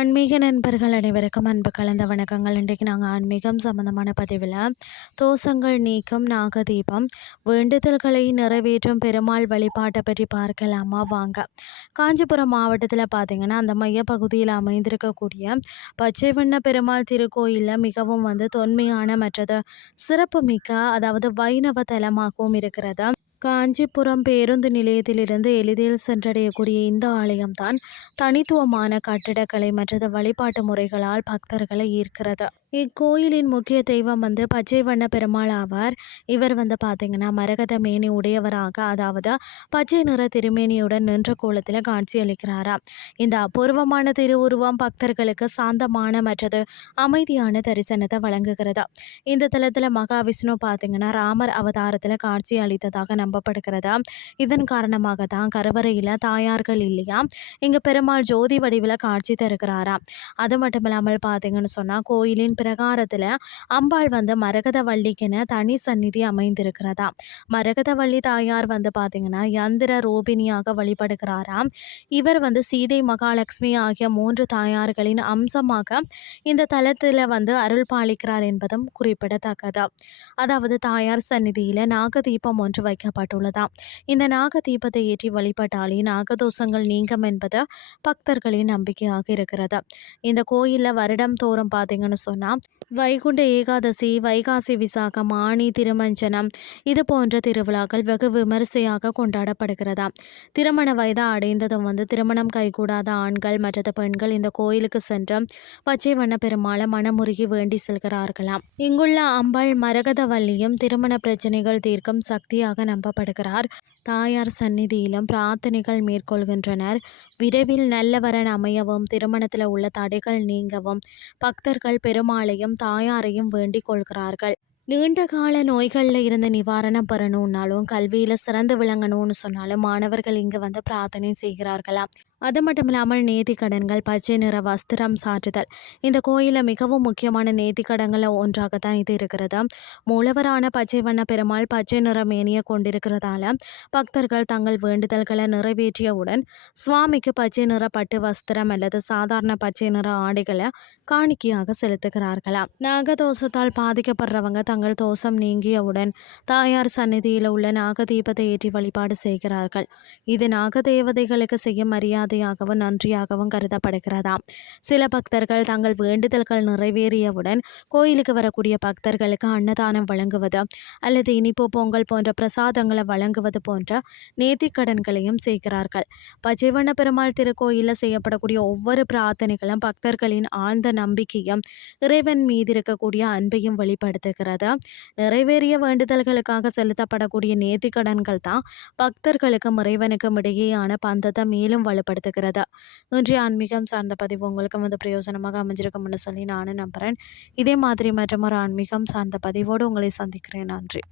ஆன்மீக நண்பர்கள் அனைவருக்கும் அன்பு கலந்த வணக்கங்கள். இன்றைக்கு நாங்கள் ஆன்மீகம் சம்பந்தமான பதிவில் தோஷங்கள் நீக்கம் நாகதீபம் வேண்டுதல்களை நிறைவேற்றும் பெருமாள் வழிபாட்டை பற்றி பார்க்கலாமா வாங்க. காஞ்சிபுரம் மாவட்டத்தில் பார்த்திங்கன்னா அந்த மையப்பகுதியில் அமைந்திருக்கக்கூடிய பச்சை வண்ண பெருமாள் திருக்கோயிலில் மிகவும் தொன்மையான மற்றது சிறப்புமிக்க அதாவது வைணவ தலமாகவும் இருக்கிறது. காஞ்சிபுரம் பேருந்து நிலையத்திலிருந்து எளிதில் சென்றடையக்கூடிய இந்த ஆலயம்தான் தனித்துவமான கட்டிடக்கலை மற்றது வழிபாட்டு முறைகளால் பக்தர்களை ஈர்க்கிறது. இக்கோயிலின் முக்கிய தெய்வம் பச்சை வண்ண பெருமாள் ஆவார். இவர் பார்த்தீங்கன்னா மரகத மேனி உடையவராக, அதாவது பச்சை நிற திருமேனியுடன் நின்ற கோலத்தில் காட்சியளிக்கிறாராம். இந்த அபூர்வமான திருவுருவம் பக்தர்களுக்கு சாந்தமான மற்றது அமைதியான தரிசனத்தை வழங்குகிறது. இந்த தலத்தில் மகாவிஷ்ணு பார்த்தீங்கன்னா ராமர் அவதாரத்தில் காட்சி அளித்ததாக நம்பப்படுகிறது. இதன் காரணமாக தான் கருவறையில் தாயார்கள் இல்லையா, இங்கே பெருமாள் ஜோதி வடிவில் காட்சி தருகிறாராம். அது மட்டும் இல்லாமல் பார்த்தீங்கன்னு சொன்னால் கோயிலின் பிரகாரத்தில் அம்பாள் மரகத வள்ளிக்கென தனி சந்நிதி அமைந்திருக்கிறதா. மரகத வள்ளி தாயார் பார்த்தீங்கன்னா யந்திர ரூபிணியாக வழிபடுகிறாராம். இவர் சீதை மகாலட்சுமி ஆகிய 3 தாயார்களின் அம்சமாக இந்த தலத்தில் அருள் பாலிக்கிறார் என்பதும் குறிப்பிடத்தக்கது. அதாவது தாயார் சந்நிதியில் நாகதீபம் ஒன்று வைக்கப்பட்டுள்ளதாம். இந்த நாகதீபத்தை ஏற்றி வழிபட்டாலே நாகதோஷங்கள் நீங்கும் என்பது பக்தர்களின் நம்பிக்கையாக இருக்கிறது. இந்த கோயிலில் வருடம் தோறும் பார்த்தீங்கன்னு சொன்னால் வைகுண்ட ஏகாதசி, வைகாசி விசாகம், ஆணி திருமஞ்சனம் இது போன்ற திருவிழாக்கள் வெகு விமரிசையாக கொண்டாடப்படுகிறதா. திருமண வயதை அடைந்ததும் திருமணம் கைகூடாத ஆண்கள் மற்றது பெண்கள் இந்த கோயிலுக்கு சென்று பச்சை வண்ண பெருமாளை மனமுருகி வேண்டி செல்கிறார்களாம். இங்குள்ள அம்பாள் மரகதவல்லியும் திருமண பிரச்சனைகள் தீர்க்கும் சக்தியாக நம்பப்படுகிறார். தாயார் சந்நிதியிலும் பிரார்த்தனைகள் மேற்கொள்கின்றனர். விரைவில் நல்ல வரன் அமையவும் திருமணத்தில் உள்ள தடைகள் நீங்கவும் பக்தர்கள் பெருமாளையும் தாயாரையும் வேண்டிக் கொள்கிறார்கள். நீண்ட கால நோய்களில் இருந்து நிவாரணம் பெறணும்னாலும் கல்வியில் சிறந்து விளங்கணும்னு சொன்னாலும் மாணவர்கள் இங்கே பிரார்த்தனை செய்கிறார்களாம். அது மட்டும் இல்லாமல் நேர்த்திக்கடன்கள், பச்சை நிற வஸ்திரம் சாற்றுதல் இந்த கோயிலில் மிகவும் முக்கியமான நேர்த்திக்கடன்களில் ஒன்றாகத்தான் இது இருக்கிறது. மூலவரான பச்சை வண்ண பெருமாள் பச்சை நிற மேனியை கொண்டிருக்கிறதால பக்தர்கள் தங்கள் வேண்டுதல்களை நிறைவேற்றியவுடன் சுவாமிக்கு பச்சை நிற பட்டு வஸ்திரம் அல்லது சாதாரண பச்சை நிற ஆடைகளை காணிக்கையாக செலுத்துகிறார்களாம். நாகதோஷத்தால் பாதிக்கப்படுறவங்க தங்கள் தோஷம் நீங்கியவுடன் தாயார் சந்நிதியில் உள்ள நாகதீபத்தை ஏற்றி வழிபாடு செய்கிறார்கள். இது நாகதேவதைகளுக்கு செய்யும் மரியாதையாகவும் நன்றியாகவும் கருதப்படுகிறதாம். சில பக்தர்கள் தங்கள் வேண்டுதல்கள் நிறைவேறியவுடன் கோயிலுக்கு வரக்கூடிய பக்தர்களுக்கு அன்னதானம் வழங்குவது அல்லது இனிப்பு பொங்கல் போன்ற பிரசாதங்களை வழங்குவது போன்ற நேர்த்திக்கடன்களையும் செய்கிறார்கள். பச்சை வண்ண பெருமாள் திருக்கோயிலில் செய்யப்படக்கூடிய ஒவ்வொரு பிரார்த்தனைகளும் பக்தர்களின் ஆழ்ந்த நம்பிக்கையும் இறைவன் மீது இருக்கக்கூடிய அன்பையும் வெளிப்படுத்துகிறது. நிறைவேறிய வேண்டுதல்களுக்காக செலுத்தப்படக்கூடிய நேர்த்திக்கடன்கள் தான் பக்தர்களுக்கும் இறைவனுக்கும் இடையேயான பந்தத்தை மேலும் வலுப்படுத்துகிறது. இன்றைய ஆன்மீகம் சார்ந்த பதிவு உங்களுக்கு பிரயோஜனமாக அமைஞ்சிருக்கும்னு சொல்லி நானும் நம்புகிறேன். இதே மாதிரி மற்றும் ஒரு ஆன்மீகம் சார்ந்த பதிவோடு உங்களை சந்திக்கிறேன். நன்றி.